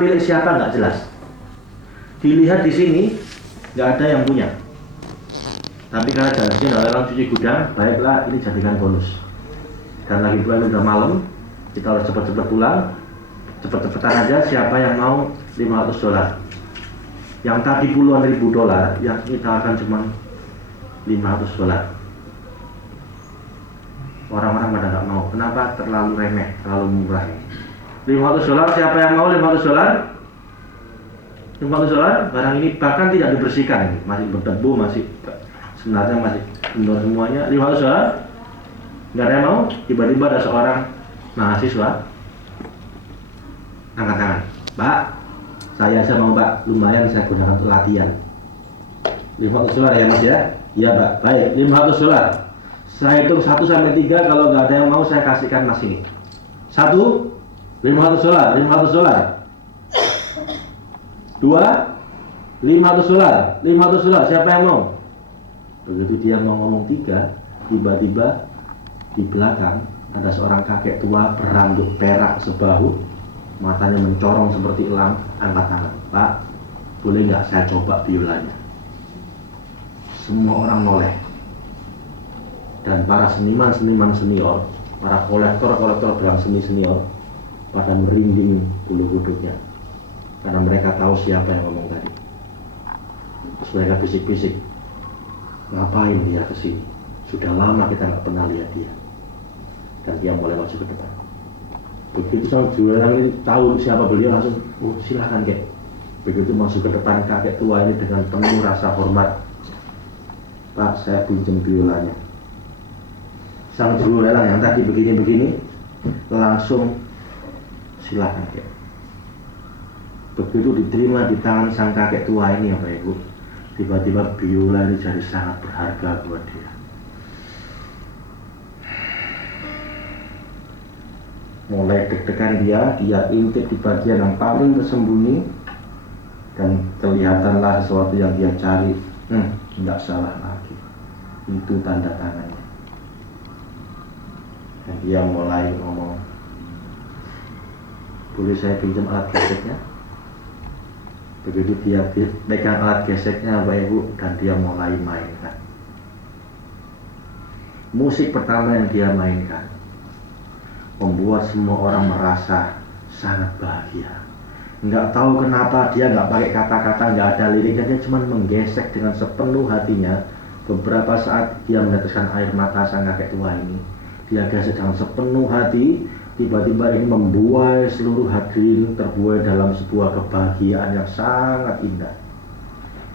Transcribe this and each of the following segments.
milik siapa nggak jelas. Dilihat di sini nggak ada yang punya. Tapi karena janjian orang cuci gudang, baiklah ini jadikan bonus. Dan lagi pula udah malam, kita harus cepat-cepat pulang. Cepet-cepetan aja siapa yang mau $500. Yang tadi puluhan ribu dolar, yang kita akan cuma $500. Orang-orang pada nggak mau. Kenapa? Terlalu remeh, terlalu murah. $500, siapa yang mau $500? $500, barang ini bahkan tidak dibersihkan, masih berdebu, masih sebenarnya masih kendor semuanya. $500, nggak ada yang mau. Tiba-tiba ada seorang mahasiswa angkat tangan, Pak, saya mau Pak, lumayan saya gunakan untuk latihan. $500 ya Mas ya? Iya Pak, baik, $500. Saya hitung 1 sampai 3, kalau nggak ada yang mau saya kasihkan Mas ini. 1, $500, $500. 2, $500, $500, siapa yang mau? Begitu dia mau ngomong 3, tiba-tiba di belakang ada seorang kakek tua berambut perak sebahu, matanya mencorong seperti elang, angkat tangan. Pak, boleh nggak saya coba biolanya? Semua orang noleh. Dan para seniman-seniman senior, para kolektor berang seni senior, pada merinding bulu kuduknya. Karena mereka tahu siapa yang ngomong tadi. Terus mereka bisik-bisik, ngapain dia kesini? Sudah lama kita nggak pernah lihat dia. Dan dia mulai maju ke depan. Begitu sang jualan ini tahu siapa beliau, langsung, oh silakan kek. Begitu masuk ke depan, kakek tua ini dengan penuh rasa hormat, Pak, saya pinjam biolanya. Sang jualan yang tadi begini-begini langsung, silakan kek. Begitu diterima di tangan sang kakek tua ini, Bapak Ibu, tiba-tiba biola ini jadi sangat berharga buat dia. Mulai deg-degan dia intip di bagian yang paling tersembunyi, dan kelihatanlah sesuatu yang dia cari. Tidak salah lagi, itu tanda tangannya. Dan dia mulai ngomong, boleh saya pinjam alat geseknya? Begitu dia pegang alat geseknya, Bapak Ibu, dan dia mulai mainkan. Musik pertama yang dia mainkan membuat semua orang merasa sangat bahagia. Nggak tahu kenapa dia nggak pakai kata-kata, nggak ada liriknya, dia cuma menggesek dengan sepenuh hatinya. Beberapa saat dia meneteskan air mata sang kakek tua ini. Dia gesek dengan sepenuh hati. Tiba-tiba ini membuai seluruh hadirin terbuai dalam sebuah kebahagiaan yang sangat indah.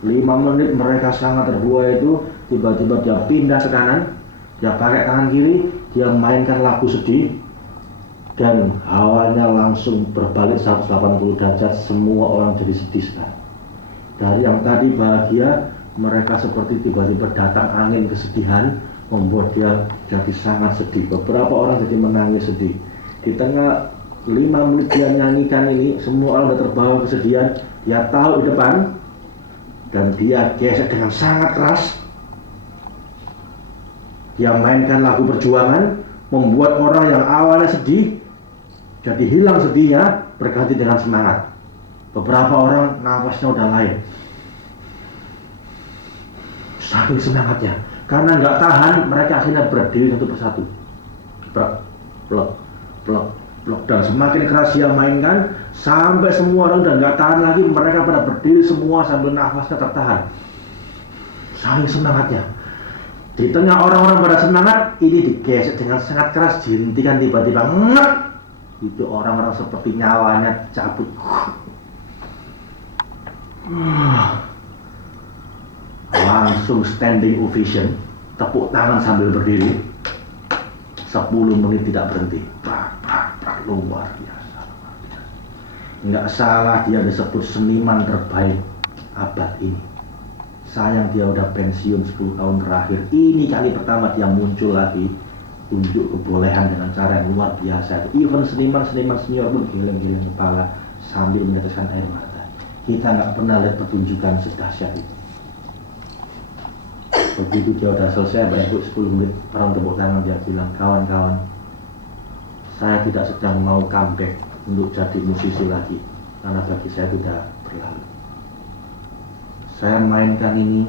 5 menit mereka sangat terbuai itu. Tiba-tiba dia pindah ke kanan, dia pakai tangan kiri, dia mainkan lagu sedih, dan hawanya langsung berbalik 180 derajat. Semua orang jadi sedih sekarang. Dari yang tadi bahagia, mereka seperti tiba-tiba datang angin kesedihan, membuat dia jadi sangat sedih. Beberapa orang jadi menangis sedih. Di tengah 5 menit dia nyanyikan ini, semua orang sudah terbawa kesedihan. Dia tahu di depan, dan dia gesek dengan sangat keras. Dia mainkan lagu perjuangan, membuat orang yang awalnya sedih jadi hilang sedihnya, berganti dengan semangat. Beberapa orang nafasnya udah lain, saking semangatnya. Karena nggak tahan, mereka akhirnya berdiri satu persatu. Plok, dan semakin keras dia mainkan, sampai semua orang udah nggak tahan lagi. Mereka pada berdiri semua sambil nafasnya tertahan, saking semangatnya. Di tengah orang-orang pada semangat, ini digesek dengan sangat keras, dihentikan tiba-tiba. Itu orang-orang seperti nyawanya cabut. Langsung standing ovation, tepuk tangan sambil berdiri. 10 menit tidak berhenti. Luar biasa. Nggak salah dia disebut seniman terbaik abad ini. Sayang dia udah pensiun 10 tahun terakhir. Ini kali pertama dia muncul lagi, unjuk kebolehan dengan cara yang luar biasa. Even seniman-seniman senior pun geleng-geleng kepala sambil meneteskan air mata. Kita nggak pernah lihat pertunjukan sedahsyat itu. Begitu dia udah selesai, banyak 10 menit, orang tepuk tangan, dia bilang, kawan-kawan, saya tidak sedang mau comeback untuk jadi musisi lagi, karena bagi saya itu sudah berlalu. Saya mainkan ini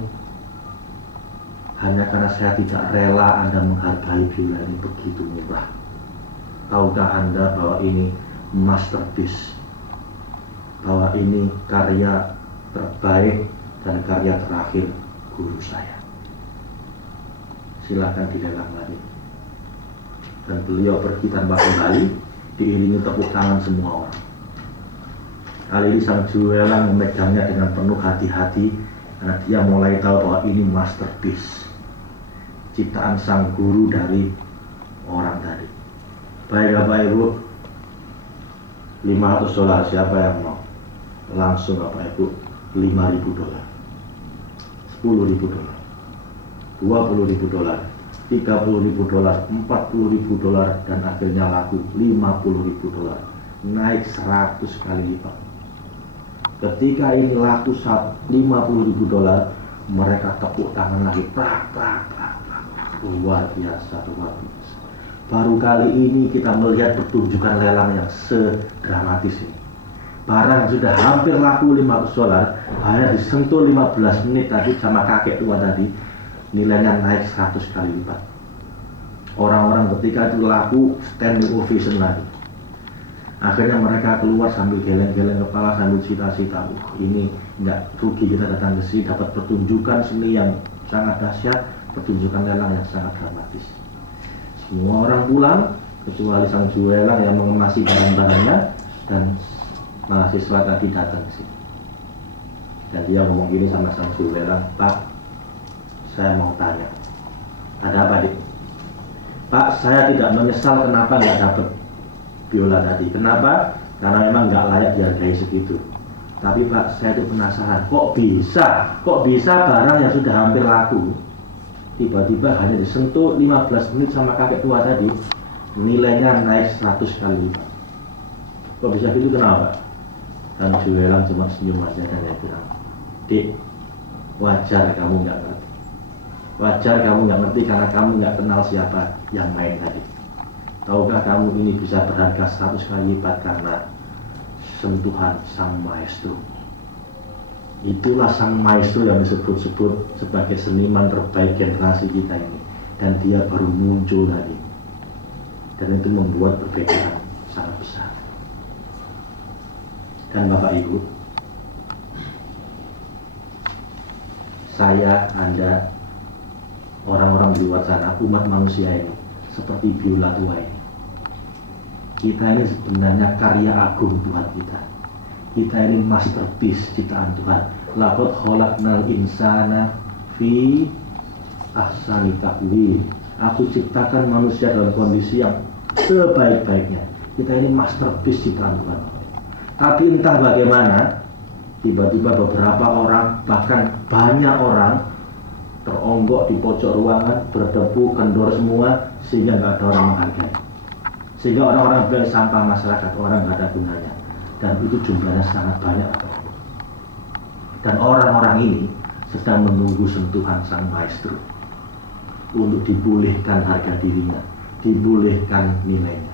hanya karena saya tidak rela Anda menghargai biola ini begitu murah. Tahukah Anda bahwa ini masterpiece, bahwa ini karya terbaik dan karya terakhir guru saya. Silakan dilelang lagi. Dan beliau pergi tanpa kembali, diiringi tepuk tangan semua orang. Kali ini sang juru lelang memegangnya dengan penuh hati-hati karena dia mulai tahu bahwa ini masterpiece, ciptaan sang guru dari orang tadi. Baik Bapak Ibu, $500 siapa yang mau? Langsung Bapak Ibu, $5.000, $10.000, $20.000, $30.000, $40.000, dan akhirnya laku $50.000, naik 100 kali lipat. Ketika ini laku $50.000, mereka tepuk tangan lagi, prak. Luar biasa. Baru kali ini kita melihat pertunjukan lelang yang sedramatis ini. Barang sudah hampir laku $500, hanya disentuh 15 menit tadi sama kakek tua tadi, nilainya naik 100 kali lipat. Orang-orang ketika itu laku standing ovation lagi. Akhirnya mereka keluar sambil geleng-geleng kepala, sambil cita-cita, ini nggak rugi kita datang ke sini, dapat pertunjukan seni yang sangat dahsyat, pertunjukan lelang yang sangat dramatis. Semua orang pulang kecuali sang juru lelang yang mengemasi barang-barangnya, dan mahasiswa tadi datang ke sini. Dan dia ngomong gini sama sang juru lelang, Pak, saya mau tanya, ada apa Dik? Pak, saya tidak menyesal kenapa nggak dapat biola tadi. Kenapa? Karena memang nggak layak dihargai segitu. Tapi Pak, saya itu penasaran, kok bisa barang yang sudah hampir laku tiba-tiba hanya disentuh 15 menit sama kakek tua tadi, nilainya naik 100 kali lipat. Kok bisa gitu, kenapa? Dan juru lelang cuma senyum aja dan dia bilang, Dik, wajar kamu nggak ngerti. Wajar kamu nggak ngerti karena kamu nggak kenal siapa yang main tadi. Tahukah kamu ini bisa berharga 100 kali lipat karena sentuhan sang maestro. Itulah sang maestro yang disebut-sebut sebagai seniman terbaik generasi kita ini. Dan dia baru muncul tadi. Dan itu membuat perbedaan sangat besar. Dan Bapak Ibu, saya, Anda, orang-orang di luar sana, umat manusia ini, seperti biola tua ini. Kita ini sebenarnya karya agung Tuhan kita. Kita ini masterpiece ciptaan Tuhan. Laqad khalaqnal insana fi ahsani taqwim. Aku ciptakan manusia dalam kondisi yang sebaik-baiknya. Kita ini masterpiece ciptaan Tuhan. Tapi entah bagaimana, tiba-tiba beberapa orang, bahkan banyak orang teronggok di pojok ruangan, berdebu, kendor semua, sehingga nggak ada orang menghargai. Sehingga orang-orang bilang sampah masyarakat, orang nggak ada gunanya. Dan itu jumlahnya sangat banyak. Dan orang-orang ini sedang menunggu sentuhan sang maestro untuk dipulihkan harga dirinya, dipulihkan nilainya.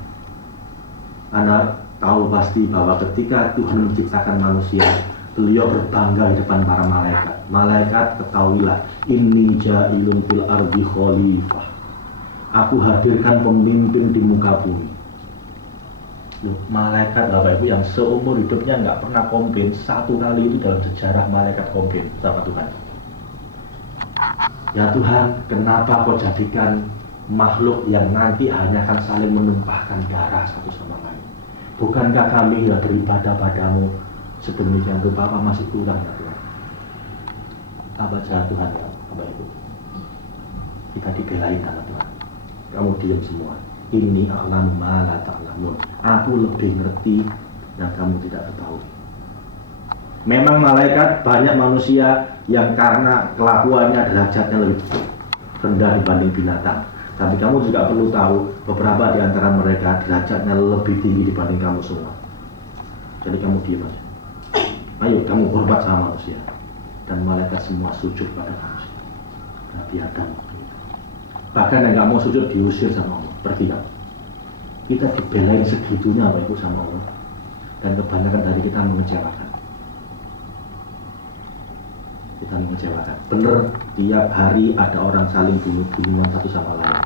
Anda tahu pasti bahwa ketika Tuhan menciptakan manusia, beliau berbangga di depan para malaikat. Malaikat, ketahuilah, inni ja'ilun fil ardi khalifah. Aku hadirkan pemimpin di muka bumi. Loh, malaikat Bapak Ibu yang seumur hidupnya nggak pernah komplain, satu kali itu dalam sejarah malaikat komplain sama Tuhan. Ya Tuhan, kenapa kau jadikan makhluk yang nanti hanya akan saling menumpahkan darah satu sama lain? Bukankah kami yang beribadah padamu sedemikian rupa, apa masih kurang ya Tuhan? Apa jalan Tuhan ya Bapak Ibu? Kita dibelain sama Tuhan. Kamu diam semua. Inni a'lamu ma la ta'lamun. Aku lebih ngerti yang kamu tidak ketahui. Memang malaikat banyak manusia yang karena kelakuannya derajatnya lebih rendah dibanding binatang. Tapi kamu juga perlu tahu beberapa di antara mereka derajatnya lebih tinggi dibanding kamu semua. Jadi kamu diam aja. Ayo kamu hormat sama manusia. Dan malaikat semua sujud pada manusia. Nabi Adam. Bahkan yang gak mau sujud diusir sama Allah. Pergi kamu. Kita dibelain segitunya Bapak Ibu sama Allah. dan kebanyakan dari kita mengecewakan. Bener, tiap hari ada orang saling bunuh-bunuhan satu sama lain.